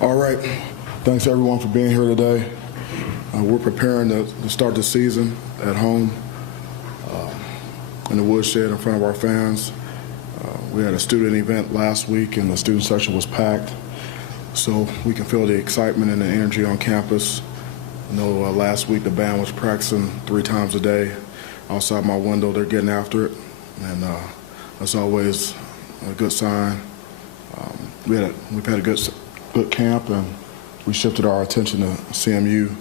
All right. Thanks, everyone, for being here today. We're preparing to start the season at home in the woodshed in front of our fans. We had a student event last week, and the student section was packed. So we can feel the excitement and the energy on campus. I know last week the band was practicing 3 times a day. Outside my window, they're getting after it, and that's always a good sign. We've had a good camp, and we shifted our attention to CMU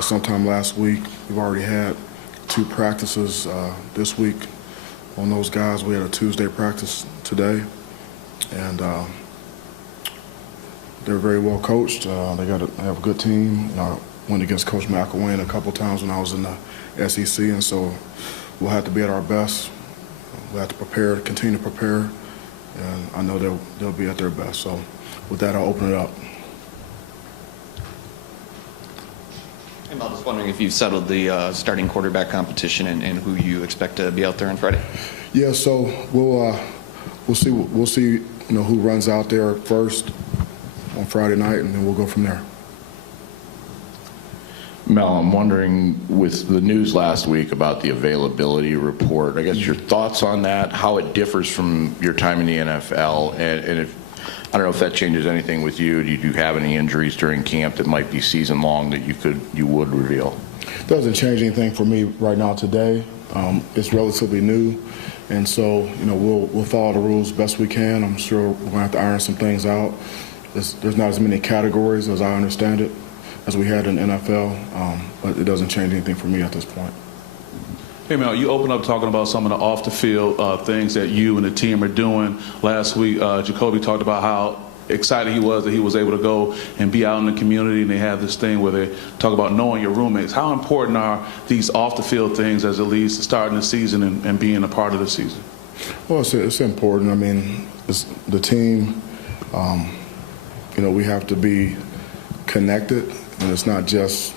sometime last week. We've already had 2 practices this week on those guys. We had a Tuesday practice today, and they're very well coached. They have a good team. I went against Coach McElwain a couple times when I was in the SEC, and so we'll have to be at our best. We'll have to prepare, continue to prepare, and I know they'll be at their best. So with that, I'll open it up. I'm just wondering if you've settled the starting quarterback competition and who you expect to be out there on Friday. Yeah, so we'll see who runs out there first on Friday night, and then we'll go from there. Mel, I'm wondering, with the news last week about the availability report, I guess your thoughts on that, how it differs from your time in the NFL, and if, I don't know if that changes anything with you. Do you have any injuries during camp that might be season long that you would reveal? It doesn't change anything for me right now today. It's relatively new, and so we'll follow the rules best we can. I'm sure we're going to have to iron some things out. There's not as many categories, as I understand it, as we had in NFL, but it doesn't change anything for me at this point. Hey, Mel, you opened up talking about some of the off-the-field things that you and the team are doing. Last week, Jacoby talked about how excited he was that he was able to go and be out in the community, and they have this thing where they talk about knowing your roommates. How important are these off-the-field things as it leads to starting the season and being a part of the season? Well, it's important. I mean, it's the team. We have to be connected, and it's not just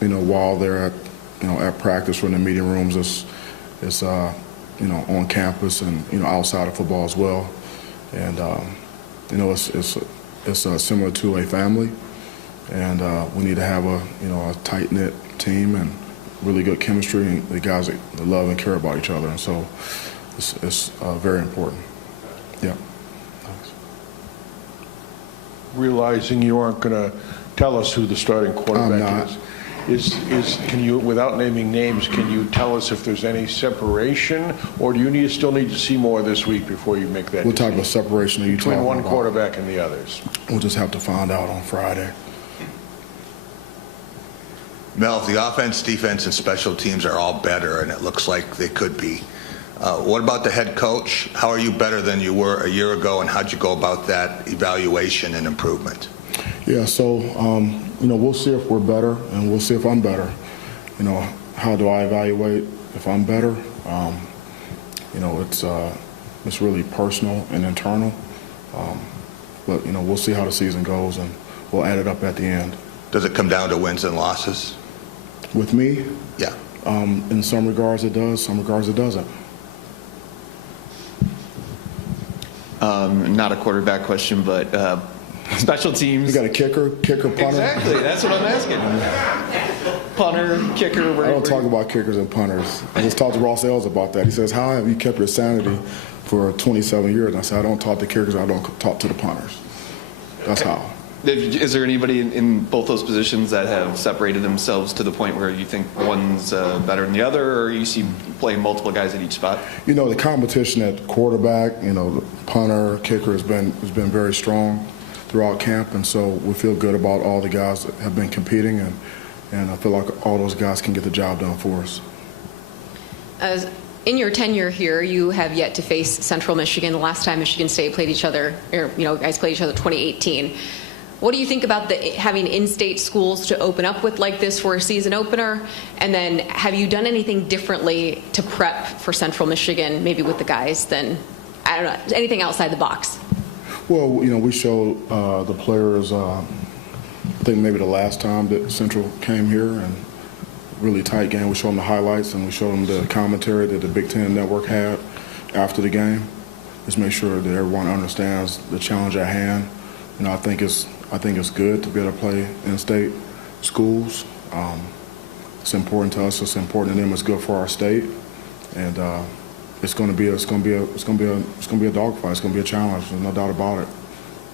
while they're at practice or in the meeting rooms. It's on campus and outside of football as well, and it's similar to a family, and we need to have a tight-knit team and really good chemistry, and the guys that love and care about each other, and so it's very important. Yeah. Realizing you aren't going to tell us who the starting quarterback is, can you, without naming names, can you tell us if there's any separation, or do you still need to see more this week before you make that decision? What type of separation are you talking about? Between one quarterback and the others. We'll just have to find out on Friday. Mel, if the offense, defense, and special teams are all better, and it looks like they could be, what about the head coach? How are you better than you were a year ago, and how'd you go about that evaluation and improvement? Yeah, so, we'll see if we're better, and we'll see if I'm better. How do I evaluate if I'm better? It's really personal and internal. But, we'll see how the season goes, and we'll add it up at the end. Does it come down to wins and losses? With me? Yeah. In some regards it does, some regards it doesn't. Not a quarterback question, but special teams. You got a kicker, punter? Exactly, that's what I'm asking. Punter, kicker. I don't talk about kickers and punters. I just talked to Ross Ells about that. He says, how have you kept your sanity for 27 years? And I said, I don't talk to kickers, I don't talk to the punters. That's how. Is there anybody in both those positions that have separated themselves to the point where you think one's better than the other, or you see playing multiple guys at each spot? The competition at quarterback, the punter, kicker has been very strong throughout camp, and so we feel good about all the guys that have been competing, and I feel like all those guys can get the job done for us. In your tenure here, you have yet to face Central Michigan. The last time Michigan State played each other, guys played each other 2018. What do you think about having in-state schools to open up with like this for a season opener? And then have you done anything differently to prep for Central Michigan, maybe with the guys, than, I don't know, anything outside the box? Well, we showed the players, I think maybe the last time that Central came here, and really tight game. We showed them the highlights, and we showed them the commentary that the Big Ten Network had after the game. Just make sure that everyone understands the challenge at hand. I think it's I think it's good to be able to play in-state schools. It's important to us. It's important to them. It's good for our state, and it's going to be a dogfight. It's going to be a challenge. There's no doubt about it.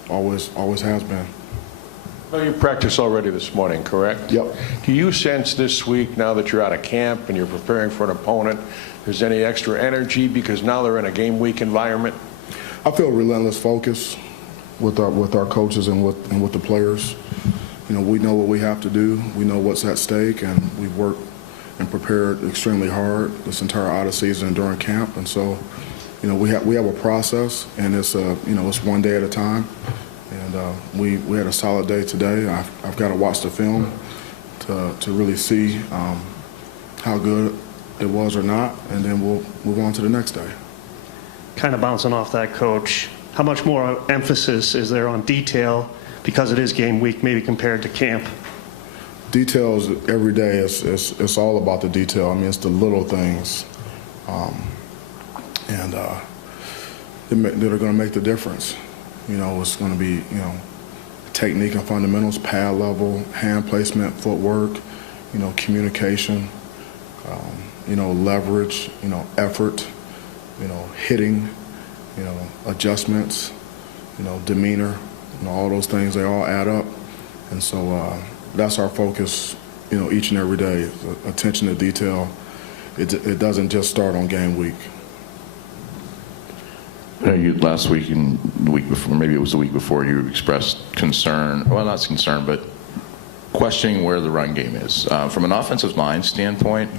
Always has been. Well, you practiced already this morning, correct? Yep. Do you sense this week, now that you're out of camp and you're preparing for an opponent, there's any extra energy because now they're in a game week environment? I feel relentless focus with our coaches and with the players. You know, we know what we have to do. We know what's at stake, and we've worked and prepared extremely hard this entire out of season and during camp. And so, you know, we have a process, and it's it's one day at a time. And we had a solid day today. I've got to watch the film to really see how good it was or not, and then we'll move on to the next day. Kind of bouncing off that, Coach, how much more emphasis is there on detail because it is game week, maybe compared to camp? Details every day. It's all about the detail. I mean, it's the little things, and that are going to make the difference. You know, it's going to be, you know, technique and fundamentals, pad level, hand placement, footwork, you know, communication, you know, leverage, you know, effort, you know, hitting, you know, adjustments, you know, demeanor, you know, all those things, they all add up. And so that's our focus, you know, each and every day, attention to detail. It doesn't just start on game week. You last week and the week before, maybe it was the week before, you expressed concern, well, not concern, but questioning where the run game is. From an offensive line standpoint,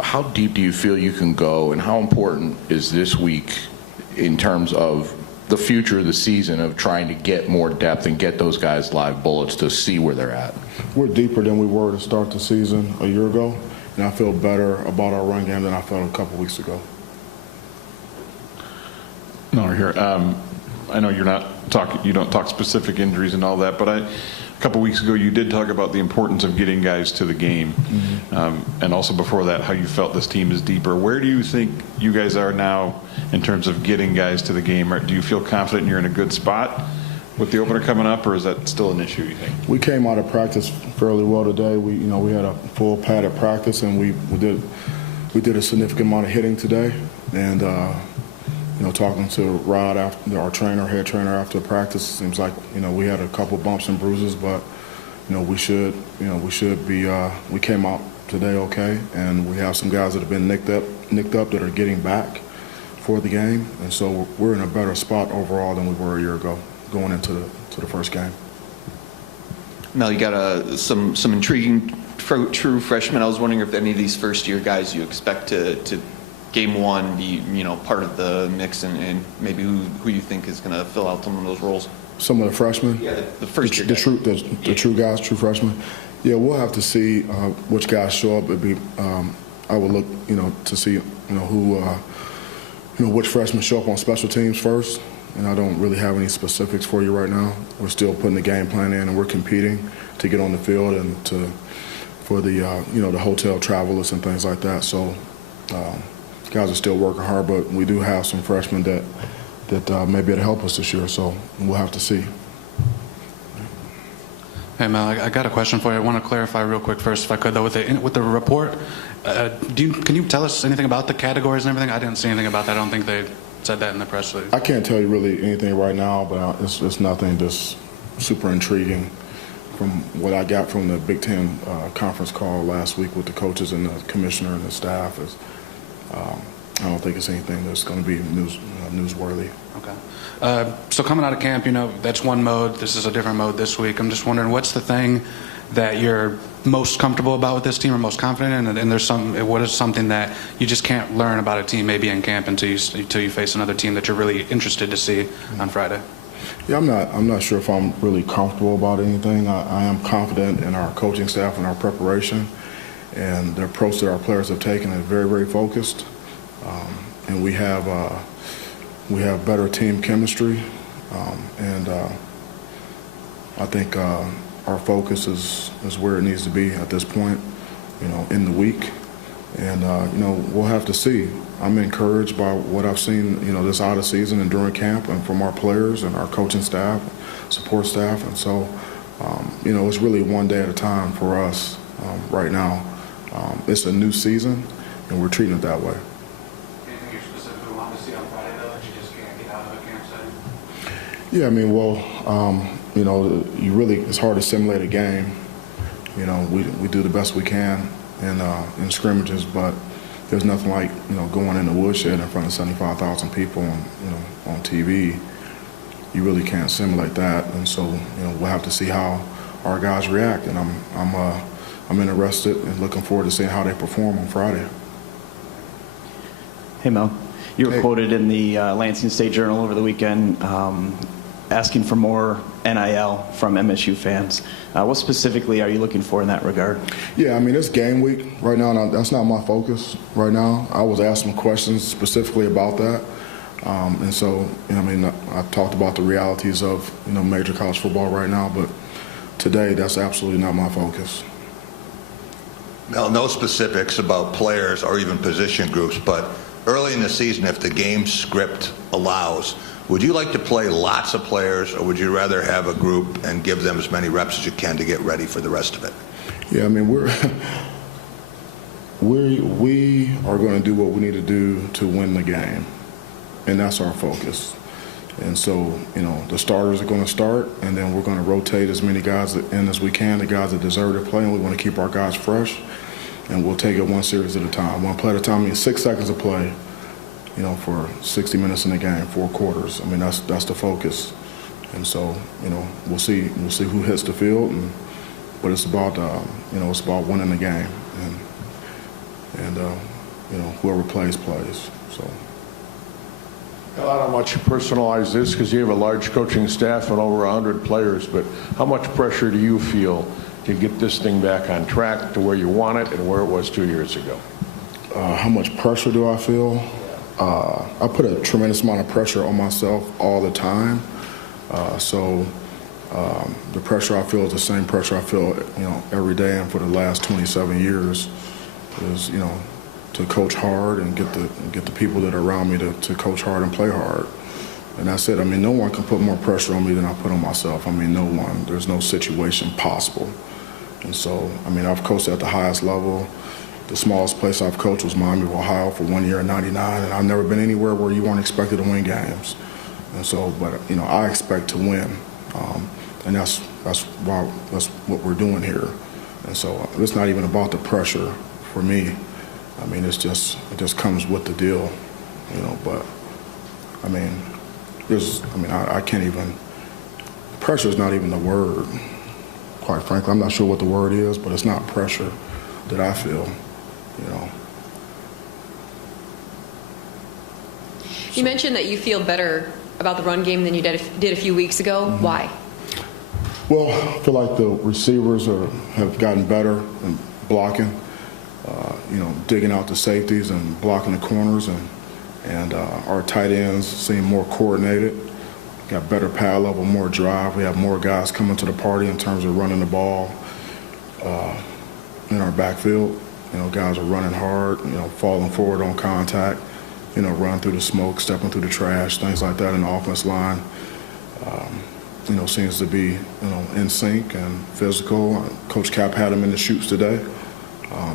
how deep do you feel you can go, and how important is this week in terms of the future of the season of trying to get more depth and get those guys live bullets to see where they're at? We're deeper than we were to start the season a year ago, and I feel better about our run game than I felt a couple weeks ago. No, we're here. I know you don't talk specific injuries and all that, but a couple weeks ago you did talk about the importance of getting guys to the game. Mm-hmm. And also before that, how you felt this team is deeper. Where do you think you guys are now in terms of getting guys to the game? Or do you feel confident you're in a good spot with the opener coming up, or is that still an issue, you think? We came out of practice fairly well today. We had a full padded practice, and we did a significant amount of hitting today. And you know, talking to Rod, our head trainer, after practice, it seems like, you know, we had a couple bumps and bruises, but, you know, we should be. We came out today okay, and we have some guys that have been nicked up that are getting back for the game, and so we're in a better spot overall than we were a year ago going into the first game. Mel, you got some intriguing true freshmen. I was wondering if any of these first-year guys you expect to game one be, you know, part of the mix, and maybe who you think is going to fill out some of those roles? Some of the freshmen? Yeah, the first year guys. The true guys, true freshmen. Yeah, we'll have to see which guys show up. It'd be I would look, you know, to see, you know, who, you know, which freshmen show up on special teams first. And I don't really have any specifics for you right now. We're still putting the game plan in, and we're competing to get on the field and for the you know, the hotel travelers and things like that. So. Guys are still working hard, but we do have some freshmen that may be able to help us this year, so we'll have to see. Hey, Mel, I got a question for you. I want to clarify real quick first, if I could, though, with the report. Can you tell us anything about the categories and everything? I didn't see anything about that. I don't think they said that in the press release. I can't tell you really anything right now, but it's nothing just super intriguing from what I got from the Big Ten conference call last week with the coaches and the commissioner and the staff. I don't think it's anything that's going to be newsworthy. Okay. So coming out of camp, you know, that's one mode. This is a different mode this week. I'm just wondering, what's the thing that you're most comfortable about with this team or most confident in? And what is something that you just can't learn about a team maybe in camp until you face another team that you're really interested to see on Friday? Yeah, I'm not sure if I'm really comfortable about anything. I am confident in our coaching staff and our preparation. And the approach that our players have taken is very, very focused, and we have better team chemistry, and I think our focus is where it needs to be at this point, you know, in the week, And, we'll have to see. I'm encouraged by what I've seen, this out of season and during camp and from our players and our coaching staff, support staff. And so, it's really one day at a time for us right now. It's a new season, and we're treating it that way. Anything you specifically want to see on Friday, though, that you just can't get out of a camp setting? Yeah, it's hard to simulate a game. We do the best we can in scrimmages, but there's nothing like, going in the woodshed in front of 75,000 people on TV. You really can't simulate that, and so we'll have to see how our guys react, and I'm interested and looking forward to seeing how they perform on Friday. Hey, Mel. You were Hey. quoted in the Lansing State Journal over the weekend asking for more NIL from MSU fans. What specifically are you looking for in that regard? Yeah, it's game week right now, and that's not my focus right now. I was asked some questions specifically about that. And so, I talked about the realities of, major college football right now, but today that's absolutely not my focus. Mel, no specifics about players or even position groups, but early in the season, if the game script allows, would you like to play lots of players, or would you rather have a group and give them as many reps as you can to get ready for the rest of it? Yeah, we are going to do what we need to do to win the game, and that's our focus. And so, the starters are going to start, and then we're going to rotate as many guys in as we can, the guys that deserve to play, and we want to keep our guys fresh, and we'll take it one series at a time. One play at a time means 6 seconds of play, for 60 minutes in the game, 4 quarters. That's the focus. And so, we'll see who hits the field, but it's about, it's about winning the game, and whoever plays. So. I don't know how much you personalize this because you have a large coaching staff and over 100 players, but how much pressure do you feel to get this thing back on track to where you want it and where it was 2 years ago? How much pressure do I feel? I put a tremendous amount of pressure on myself all the time. So the pressure I feel is the same pressure I feel, every day and for the last 27 years is, to coach hard and get the people that are around me to coach hard and play hard. And that's it. No one can put more pressure on me than I put on myself. No one. There's no situation possible. And so, I've coached at the highest level. The smallest place I've coached was Miami of Ohio for 1 year in '99, and I've never been anywhere where you weren't expected to win games. And so, but I expect to win, and that's what we're doing here. And so, it's not even about the pressure for me. It just comes with the deal, But I can't even. Pressure is not even the word. Quite frankly, I'm not sure what the word is, but it's not pressure that I feel. You mentioned that you feel better about the run game than you did a few weeks ago. Mm-hmm. Why? Well, I feel like the receivers have gotten better in blocking, digging out the safeties and blocking the corners, and our tight ends seem more coordinated, got better pad level, more drive. We have more guys coming to the party in terms of running the ball in our backfield. Guys are running hard, falling forward on contact, running through the smoke, stepping through the trash, things like that in the offense line. Seems to be, in sync and physical. Coach Cap had them in the shoots today,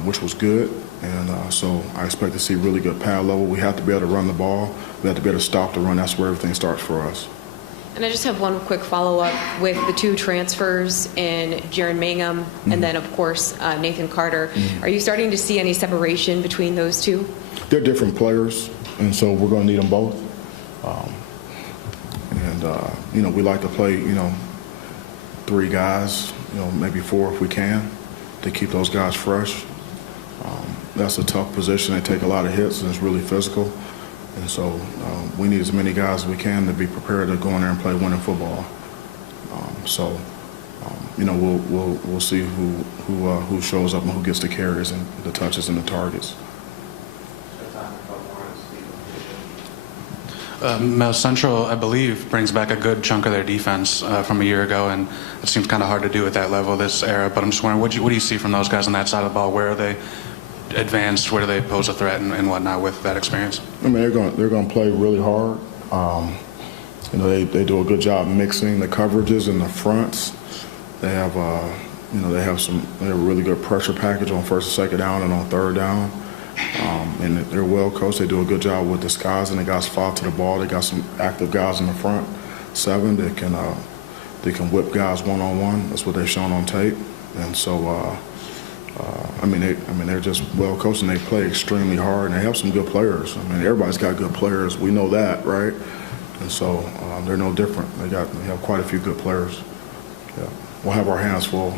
which was good. And so I expect to see really good pad level. We have to be able to run the ball. We have to be able to stop the run. That's where everything starts for us. And I just have one quick follow-up with the 2 transfers in Jaron Mangum and then, of course, Nathan Carter. Are you starting to see any separation between those 2? They're different players, and so we're going to need them both. We like to play, 3 guys, maybe 4 if we can, to keep those guys fresh. That's a tough position. They take a lot of hits, and it's really physical. And so we need as many guys as we can to be prepared to go in there and play winning football. We'll see who shows up and who gets the carries and the touches and the targets. Mel, Central, I believe, brings back a good chunk of their defense from a year ago, and it seems kind of hard to do at that level this era. But I'm just wondering, what do you see from those guys on that side of the ball? Where are they advanced, where do they pose a threat and whatnot with that experience? I mean, they're going to play really hard. You know, they do a good job mixing the coverages and the fronts. They have, you know, they have a really good pressure package on first and second down and on third down. And they're well coached. They do a good job with disguising the guys fall to the ball. They got some active guys in the front seven that can whip guys one-on-one. That's what they've shown on tape. And so, they're just well coached and they play extremely hard and they have some good players. I mean, everybody's got good players. We know that, right? And so they're no different. They have quite a few good players. Yeah. We'll have our hands full.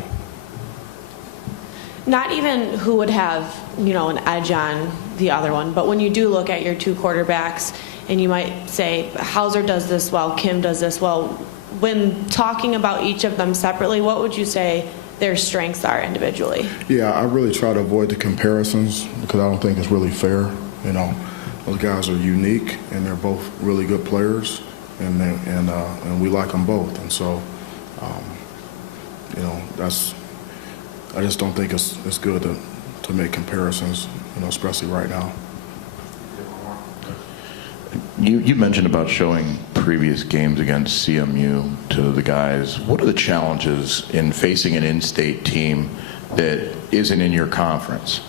Not even who would have, you know, an edge on the other one, but when you do look at your two quarterbacks and you might say, Hauser does this well, Kim does this well, when talking about each of them separately, what would you say their strengths are individually? Yeah, I really try to avoid the comparisons because I don't think it's really fair. You know, those guys are unique and they're both really good players, and we like them both. And so, you know, I just don't think it's good to make comparisons, you know, especially right now. You mentioned about showing previous games against CMU to the guys. What are the challenges in facing an in-state team that isn't in your conference?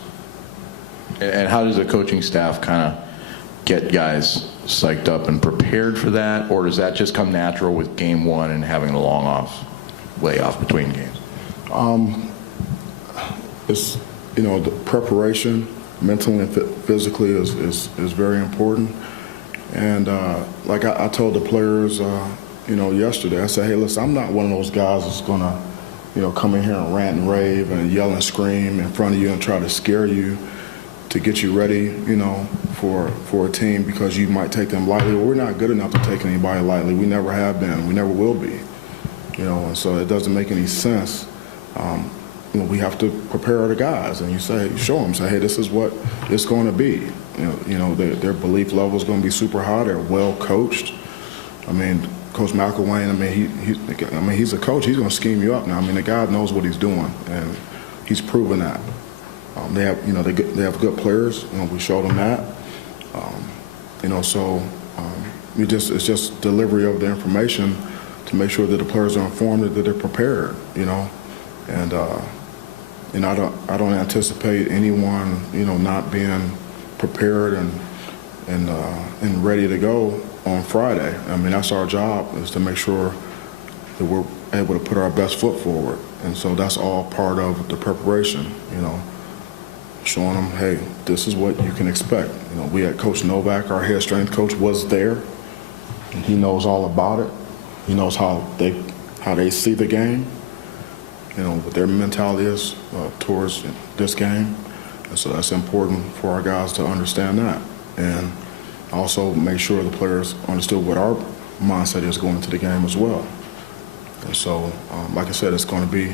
And how does the coaching staff kind of get guys psyched up and prepared for that? Or does that just come natural with game one and having a long layoff between games? It's, you know, the preparation mentally and physically is very important. And like I told the players, you know, yesterday, I said, hey, listen, I'm not one of those guys that's going to, you know, come in here and rant and rave and yell and scream in front of you and try to scare you to get you ready, you know, for a team because you might take them lightly. Well, we're not good enough to take anybody lightly. We never have been. We never will be. You know, and so it doesn't make any sense. You know, we have to prepare the guys, and you show them, say, hey, this is what it's going to be. You know, their belief level is going to be super high. They're well coached. I mean, Coach McElwain, I mean, he's a coach. He's going to scheme you up now. I mean, the guy knows what he's doing, and he's proven that. They have, you know, they have good players. You know, we showed them that. You know, so it's just delivery of the information to make sure that the players are informed that they're prepared. You know, and I don't anticipate anyone, you know, not being prepared and ready to go on Friday. I mean, that's our job, is to make sure that we're able to put our best foot forward. And so that's all part of the preparation, you know, showing them, hey, this is what you can expect. You know, we had Coach Novak, our head strength coach, was there, and he knows all about it. He knows how they see the game, you know, what their mentality is towards this game. And so that's important for our guys to understand that. And also make sure the players understood what our mindset is going into the game as well. And so, like I said, it's going to be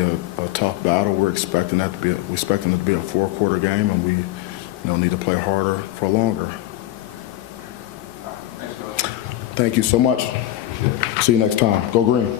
a tough battle. We're expecting it to be a 4-quarter game, and we, you know, need to play harder for longer. Thank you so much. See you next time. Go Green.